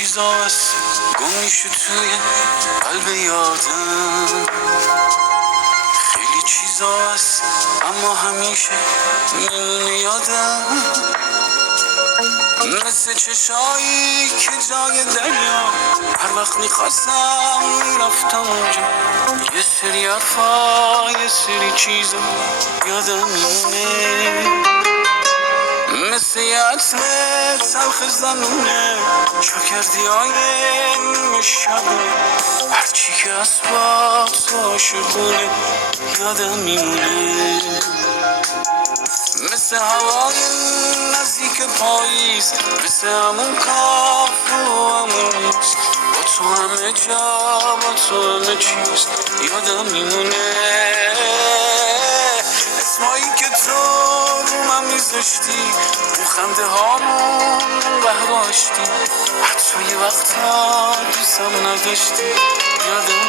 چیزا هست گم میشه توی قلب یادم، خیلی چیزا هست اما همیشه میمونه یادم، مثل چشایی که جای دریا هر وقت میخواستم میرفتم اونجا، یه سری حرفا یه سری چیزا یادم میمونه، مثل یه عطر تلخ زمونه شکردی های نیمه شبه، هرچی که اسباب تو عاشقونه یادم میمونه، مثل هوای نزدیک پاییز، مثل همون کافه و همون میز، با تو همه جا با تو همه چیز یادم میمونه، اسمایی که تو رو من میذاشتی، اون خنده هامون اون قهر داشتی، حتی یه وقتا دوستم نداشتی یادم